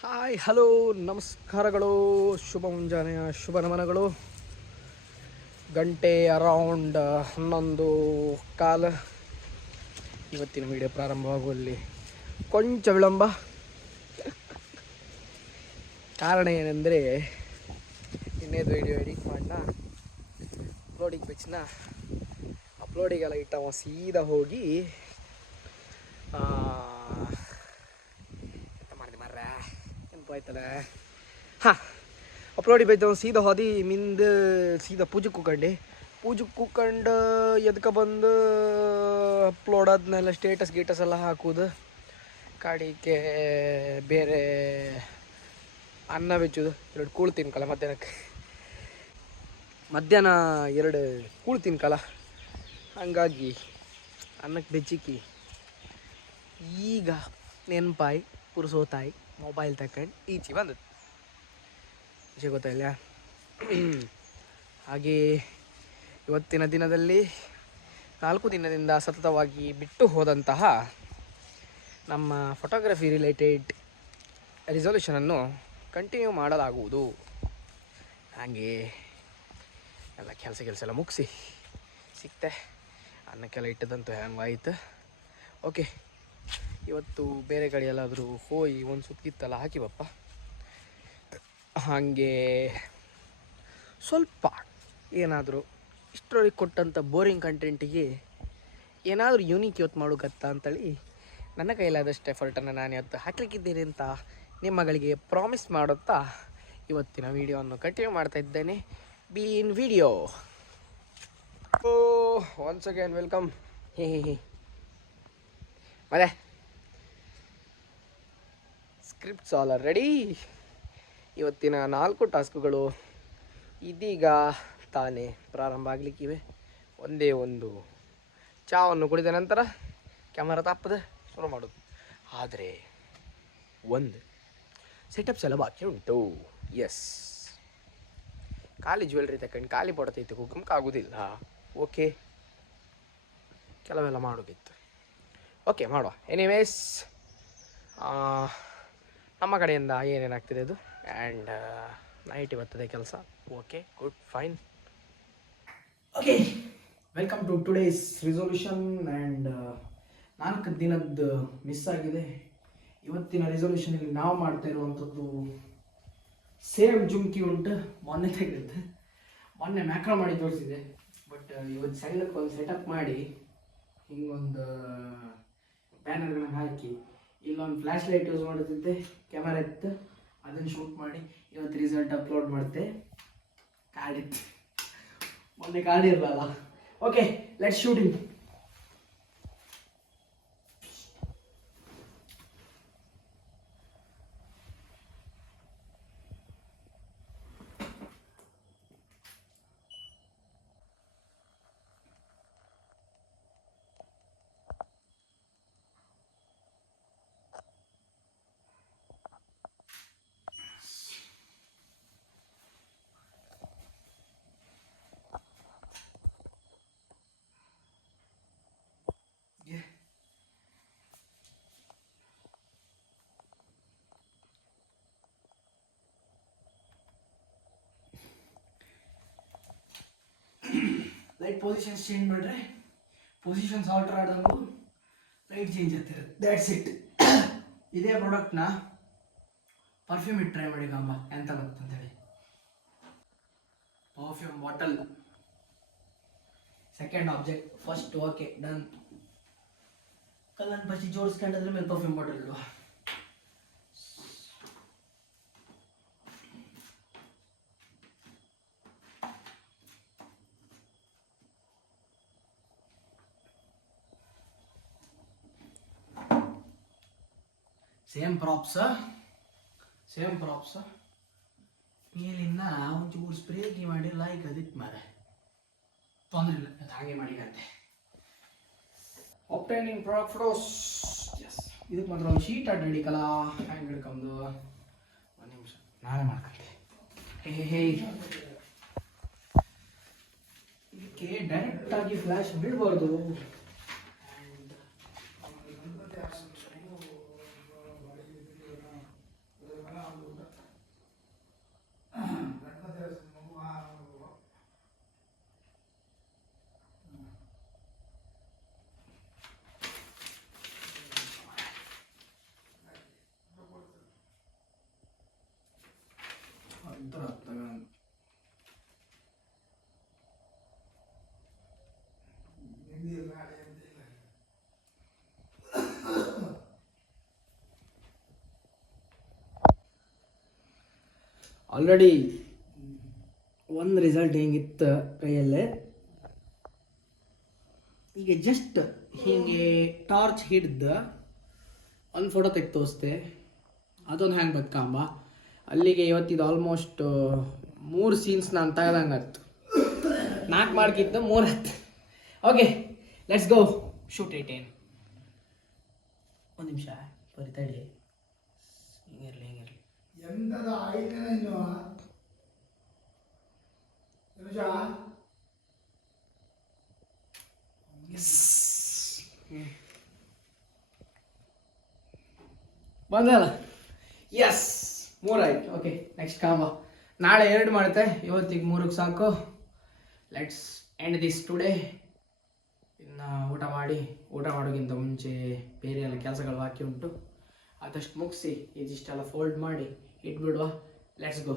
Hi hello ನಮಸ್ಕಾರಗಳು, ಶುಭ ಮುಂಜಾನೆಯ ಶುಭ ನಮನಗಳು. ಗಂಟೆ ಅರೌಂಡ್ 11:15. ಇವತ್ತಿನ ವಿಡಿಯೋ ಪ್ರಾರಂಭವಾಗುವಲ್ಲಿ ಕೊಂಚ ವಿಳಂಬ. ಕಾರಣ ಏನೆಂದರೆ ಇನ್ನೇದು ವಿಡಿಯೋ ಎಡಿಟ್ ಮಾಡೋಣ, ಅಪ್ಲೋಡಿಗೆ ಬೆಚ್ಚಿನ ಅಪ್ಲೋಡಿಗೆಲ್ಲ ಇಟ್ಟವ ಸೀದಾ ಹೋಗಿ ಮಾಡಿದೆ ಮರ್ರ ಎಂಪಾಯ್ತಲ್ಲ. ಅಪ್ಲೋಡಿಗೆ ಬೈತವ ಸೀದಾ ಹೋದಿ ಮಿಂದ ಸೀದಾ ಪೂಜಕ್ಕೆ ಕೂಕೊಂಡು ಎದ್ಕ ಬಂದು ಅಪ್ಲೋಡ್ ಆದ್ಮೇಲೆ ಸ್ಟೇಟಸ್ ಎಲ್ಲ ಹಾಕೋದು, ಕಾಡಿಗೆ ಬೇರೆ ಅನ್ನ ಬೆಚ್ಚೋದು. 2 ಕೂಳು ತಿನ್ಕಲ್ಲ ಮಧ್ಯಾಹ್ನ 2 ಕೂಳು ತಿನ್ಕಲ್ಲ, ಹಂಗಾಗಿ ಅನ್ನಕ್ಕೆ ಬೆಚ್ಚಿಕ್ಕಿ ಈಗ ನೆನಪಾಯಿ ಪುರುಸೋತಾಯಿ ಮೊಬೈಲ್ ತಗೊಂಡು ಈಚೆ ಬಂದದ್ದು. ಈಚೆ ಗೊತ್ತಾಯಿಲ್ಲ. ಹಾಗೆ ಇವತ್ತಿನ ದಿನದಲ್ಲಿ 4 ದಿನದಿಂದ ಸತತವಾಗಿ ಬಿಟ್ಟು ಹೋದಂತಹ ನಮ್ಮ ಫೋಟೋಗ್ರಫಿ ರಿಲೇಟೆಡ್ ರಿಸೊಲ್ಯೂಷನನ್ನು ಕಂಟಿನ್ಯೂ ಮಾಡಲಾಗುವುದು. ಹಾಗೆ ಎಲ್ಲ ಕೆಲಸ ಎಲ್ಲ ಮುಗಿಸಿ ಸಿಕ್ತೆ, ಅನ್ನಕ್ಕೆಲ್ಲ ಇಟ್ಟದಂತೂ ಹೆಂಗಾಯ್ತು. ಓಕೆ, ಇವತ್ತು ಬೇರೆ ಕಡೆ ಎಲ್ಲಾದರೂ ಹೋಗಿ ಒಂದು ಸುತ್ತಿತ್ತಲ್ಲ ಹಾಕಿ ಬಪ್ಪ. ಹಾಗೆ ಸ್ವಲ್ಪ ಏನಾದರೂ ಇಷ್ಟರೊಳಗೆ ಕೊಟ್ಟಂಥ ಬೋರಿಂಗ್ ಕಂಟೆಂಟಿಗೆ ಏನಾದರೂ ಯೂನಿಕ್ ಇವತ್ತು ಮಾಡೋಕತ್ತ ಅಂತೇಳಿ ನನ್ನ ಕೈಲಾದಷ್ಟು ಎಫರ್ಟನ್ನು ನಾನು ಇವತ್ತು ಹಾಕ್ಲಿಕ್ಕಿದ್ದೇನೆ ಅಂತ ನಿಮ್ಮಗಳಿಗೆ ಪ್ರಾಮಿಸ್ ಮಾಡುತ್ತಾ ಇವತ್ತಿನ ವಿಡಿಯೋವನ್ನು ಕಂಟಿನ್ಯೂ ಮಾಡ್ತಾ ಇದ್ದೇನೆ. ಬಿ ಇನ್ ವಿಡಿಯೋ. Once again welcome. ಮತ್ತೆ ಸ್ಕ್ರಿಪ್ಟ್ಸ್ ಆಲ್ ಆರ್ ರೆಡಿ. ಇವತ್ತಿನ 4 ಟಾಸ್ಕ್ಗಳು ಇದೀಗ ತಾನೇ ಪ್ರಾರಂಭ ಆಗಲಿಕ್ಕಿವೆ. ಒಂದೇ ಒಂದು ಚಾವನ್ನು ಕುಡಿದ ನಂತರ ಕ್ಯಾಮರಾ ತಪ್ಪದೆ ಶುರು ಮಾಡೋದು. ಆದರೆ ಒಂದು ಸೆಟಪ್ಸ್ ಎಲ್ಲ ಬಾಕಿ ಉಂಟು. ಎಸ್, ಖಾಲಿ ಜ್ಯುವೆಲ್ರಿ ತಗೊಂಡು ಖಾಲಿ ಫೋಟೋ ತೆಗೆದುಕೋಗಕ್ಕೆ ಆಗೋದಿಲ್ಲ. ಓಕೆ, ಕೆಲವೆಲ್ಲ ಮಾಡೋದಿತ್ತು. ಓಕೆ, ಮಾಡುವ. ಎನಿವೇಸ್, ನಮ್ಮ ಕಡೆಯಿಂದ ಏನೇನಾಗ್ತಿದೆ ಅದು. ಆ್ಯಂಡ್ ನೈಟ್ ಬರ್ತದೆ ಕೆಲಸ. Okay, good, fine. Okay, welcome to today's resolution. And 4 ದಿನದ್ದು ಮಿಸ್ ಆಗಿದೆ. ಇವತ್ತಿನ ರಿಸೊಲ್ಯೂಷನಲ್ಲಿ ನಾವು ಮಾಡ್ತಾ ಇರುವಂಥದ್ದು ಸೇಮ್ ಜುಮ್ಕಿ ಉಂಟು. ಮೊನ್ನೆ ತೆಗೆದಿದ್ದೆ, ಮೊನ್ನೆ ಮ್ಯಾಕ್ರೋ ಮಾಡಿ ತೋರಿಸಿದೆ. ಬಟ್ ಇವತ್ತು ಸೈಡಕ್ಕೆ ಒಂದು ಸೆಟಪ್ ಮಾಡಿ ಹಿಂಗೊಂದು ಬ್ಯಾನರ್ಗಳನ್ನ ಹಾಕಿ ಇಲ್ಲೊಂದು ಫ್ಲ್ಯಾಶ್ ಲೈಟ್ ಯೂಸ್ ಮಾಡುತ್ತಿದ್ದೆ. ಕ್ಯಾಮರಾ ಇತ್ತು, ಅದನ್ನು ಶೂಟ್ ಮಾಡಿ ಇವತ್ತು ರಿಸಲ್ಟ್ ಅಪ್ಲೋಡ್ ಮಾಡಿದೆ. ಕಾಡಿತ್ತು, ಮೊನ್ನೆ ಕಾಡಿರಲ್ಲ. Okay, let's shooting. Light positions change ಮಾಡಿದ್ರೆ ಪೊಸಿಷನ್ಸ್ ಆಲ್ಟರ್ ಆದಂಗೂ ಲೈಟ್ ಚೇಂಜ್ ಆಗ್ತಿರುತ್ತೆ. That's it. ಇದೇ ಪ್ರಾಡಕ್ಟ್ನ ಪರ್ಫ್ಯೂಮ್ ಇಟ್ಟು ಟ್ರೈ ಮಾಡಿ ಗಂಬ ಎಂತ ಗೊತ್ತಂತೇಳಿ. Perfume bottle second object first. Okay, done. ಕಲ್ಲನ್ನು ಬಚ್ಚಿ ಜೋಡಿಸ್ಕೊಂಡ್ರೆ ಮೇಲೆ ಪರ್ಫ್ಯೂಮ್ ಬಾಟಲ್ ಇಡುವ. ಸೇಮ್ ಪ್ರಾಪ್ಸ್ ಮೇಲಿಂದ ಒಂಚೂರು ಸ್ಪ್ರೇಗಿ ಮಾಡಿ ಲೈಕ್ ಅದಿತ್ತು ಮಾರೆ, ತೊಂದರೆ ಇಲ್ಲ, ಅದು ಹಾಗೆ ಮಾಡಿಕಂತೆ. Obtaining product photos. ಎಸ್, ಇದಕ್ಕೆ ಮಾತ್ರ ಒಂದು ಶೀಟ್ ಅಡ್ಡ ಹಿಡಿಕಲ್ಲ, ಹ್ಯಾಂಗ್ ಹಿಡ್ಕೊಂಡು 1 ನಿಮಿಷ ನಾನೇ ಮಾಡ್ಕೊಂತೆ. ಇದಕ್ಕೆ ಡೈರೆಕ್ಟಾಗಿ ಫ್ಲ್ಯಾಶ್ ಬಿಡಬಾರ್ದು. ಆಲ್ರೆಡಿ ಒಂದು ರಿಸಲ್ಟ್ ಹೆಂಗಿತ್ತು ಕೈಯಲ್ಲೇ. ಈಗ ಜಸ್ಟ್ ಹೀಗೆ ಟಾರ್ಚ್ ಹಿಡ್ದು ಒಂದು ಫೋಟೋ ತೆಗೆದು ತೋರಿಸ್ದೆ, ಅದೊಂದು ಹ್ಯಾಂಗೆ ಬದುಕಾಂಬ. ಅಲ್ಲಿಗೆ ಇವತ್ತಿದು ಆಲ್ಮೋಸ್ಟ್ 3 ಸೀನ್ಸ್ ನಾನು ತೆಗೆದಂಗೆ ಆಯ್ತು. 4 ಮಾರ್ಕಿದ್ದು 3 ಹತ್ತು. Okay, let's go shoot it. ಏನು ಒಂದು ನಿಮಿಷ ಬರಿತಾಡಿ, ಹಿಂಗಿರಲಿ ಎಂಥದ್ದು ಆಯ್ತಾನೆ ಇಲ್ವಾ ಬಂದಲ್ಲ. ಎಸ್, 3 ಆಯ್ತು. ಓಕೆ, ನೆಕ್ಸ್ಟ್ ಕಾಂಬ. ನಾಳೆ 2 ಮಾಡುತ್ತೆ, ಇವತ್ತಿಗೆ 3ಕ್ಕೆ ಸಾಕು. Let's end this today. ಇನ್ನು ಊಟ ಮಾಡೋಕ್ಕಿಂತ ಮುಂಚೆ ಬೇರೆ ಎಲ್ಲ ಕೆಲಸಗಳು ಬಾಕಿ ಉಂಟು, ಆದಷ್ಟು ಮುಗಿಸಿ ಇದಿಷ್ಟೆಲ್ಲ ಫೋಲ್ಡ್ ಮಾಡಿ ಇಟ್ಬಿಡುವ. Let's go.